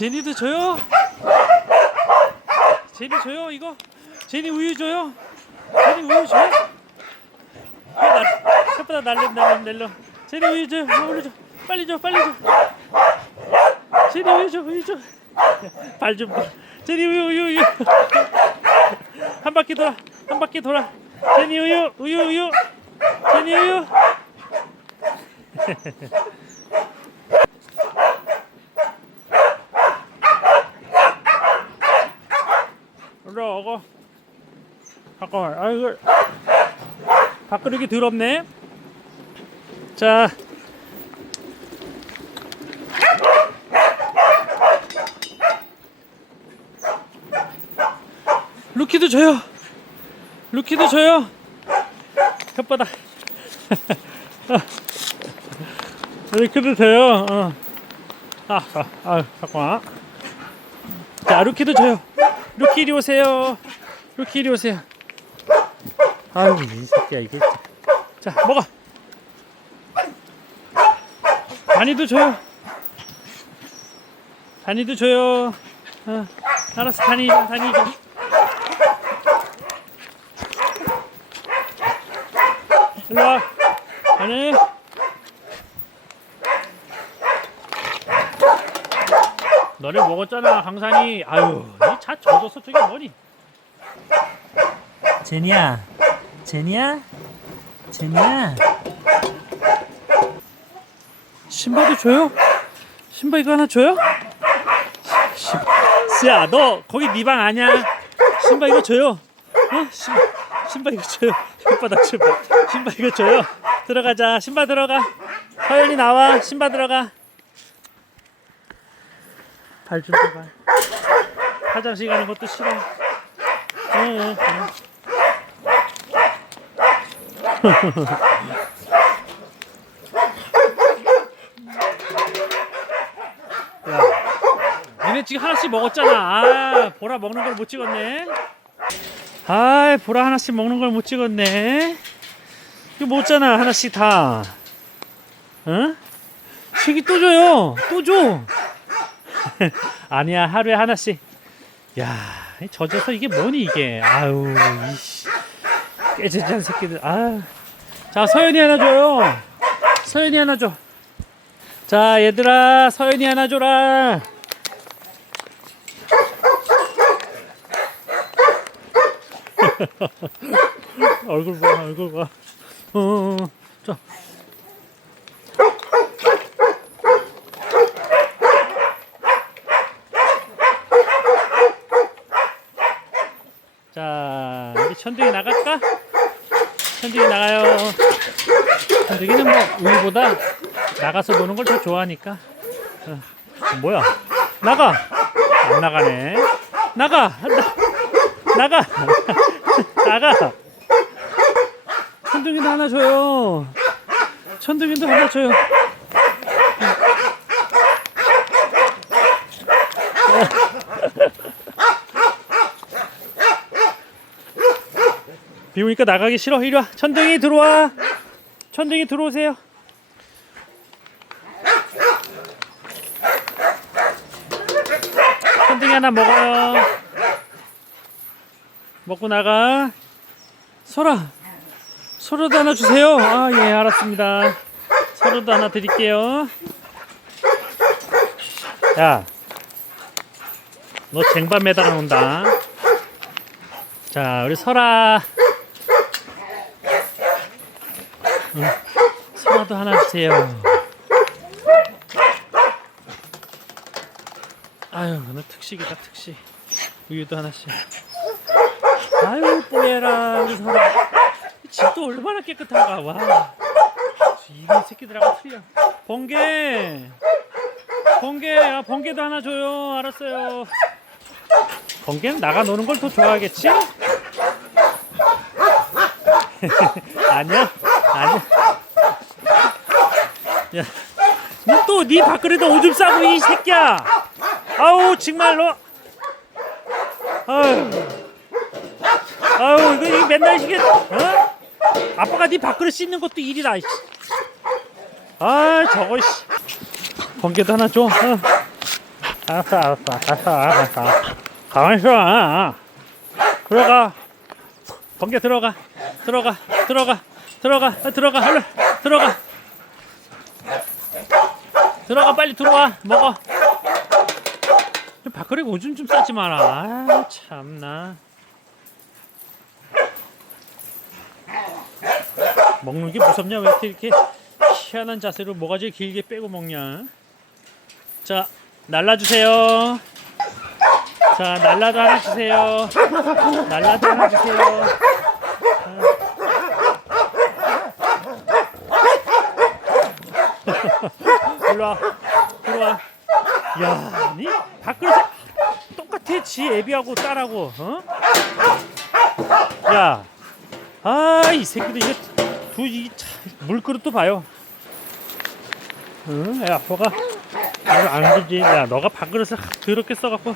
제니도 줘요? 제니 줘요 이거? 제니 우유 줘요? 제니 우유 줘요? 햇보다 날름 날름 날름 제니 우유 줘 우유 줘. 빨리 줘 빨리 줘. 제니 우유 줘 우유 줘발좀 제니 우유 우유 우유. 한 바퀴 돌아 한 바퀴 돌아. 제니 우유 우유 우유. 제니 우유 올라오고 잠깐만. 아 이거 밥그릇이 더럽네. 자. 루키도 줘요. 루키도 줘요. 혓바닥. 루키도 줘요. 어. 아, 아, 아 잠깐만. 자 루키도 줘요. 루키 이리 오세요. 루키 이리 오세요 아유 이 새끼야 이게 자 먹어. 다니도 줘요. 다니도 줘요. 어, 알았어 다니 다니. 좀 일로 와. 다니. 너를 먹었잖아 강산이. 아유 이 차 젖어서 저게 뭐니? 제니야, 제니야, 제니야. 신발도 줘요? 신발 이거 하나 줘요? 야, 너 거기 네 방 아니야? 신발 이거 줘요? 어? 신발, 신발 이거 줘요? 혓바닥 신발, 신발 이거 줘요? 들어가자. 신발 들어가. 서연이 나와. 신발 들어가. 발좀 들어가. 화장실 가는 것도 싫어. 응, 응, 응. 니네 지금 하나씩 먹었잖아. 아, 보라 먹는 걸 못 찍었네. 아, 보라 하나씩 먹는 걸 못 찍었네. 이거 먹었잖아, 하나씩 다. 응? 식이 또 줘요. 또 줘. 아니야, 하루에 하나씩. 야, 이 젖어서 이게 뭐니 이게? 아유, 이씨. 깨지지한 새끼들. 아. 자, 서연이 하나 줘요. 서연이 하나 줘. 자, 얘들아, 서연이 하나 줘라. 얼굴 봐, 얼굴 봐. 어, 어, 어. 자. 자, 우리 천둥이 나갈까? 천둥이 나가요. 천둥이는 뭐 우리보다 나가서 노는 걸 더 좋아하니까. 어, 뭐야? 나가. 안 나가네. 나가. 나, 나가. 나가. 천둥이도 하나 줘요. 천둥이도 하나 줘요. 비 오니까 나가기 싫어. 이리 와. 천둥이 들어와. 천둥이 들어오세요. 천둥이 하나 먹어요. 먹고 나가. 소라. 소라도 하나 주세요. 아, 예, 알았습니다. 소라도 하나 드릴게요. 야. 너 쟁반 매달아 놓는다. 자, 우리 설아. 응, 설아도 하나 주세요. 아유, 너 특식이다, 특식. 우유도 하나씩. 아유, 뽀얘라, 우리 설아. 집도 얼마나 깨끗한가, 와. 이런 새끼들하고 틀려. 번개! 번개, 야, 번개도 하나 줘요. 알았어요. 번개는 나가 노는 걸 더 좋아하겠지? 아니야, 아니야. 야, 너또네 밥그릇에 오줌 싸고 이 새끼야. 아우 정말로. 아유, 아유 이거, 이거 맨날 이게 어? 아빠가 네 밥그릇 씻는 것도 일이다. 이씨. 아 저거 씨. 번개도 하나 줘. 어. 알았어, 알았어, 알았어, 알았어. 가만히 있어. 들어가. 번개 들어가. 들어가. 들어가. 들어가. 아, 들어가. 얼른 들어가. 들어가 빨리 들어와. 먹어. 좀 밥그릇 오줌 좀 싸지 마라. 아, 참나. 먹는 게 무섭냐? 왜 이렇게 희한한 자세로 모가지 길게 빼고 먹냐? 자, 날라주세요. 자, 날라도 하나 주세요. 날라도 하나 주세요. 일로 와. 들어와. 야, 니 밥그릇에 똑같아. 지 애비하고 딸하고. 어? 야. 아, 이 새끼들 이거 두이 물그릇도 봐요. 응? 야, 아빠가 이거 안 주지. 야, 너가 밥그릇을 더럽게 써갖고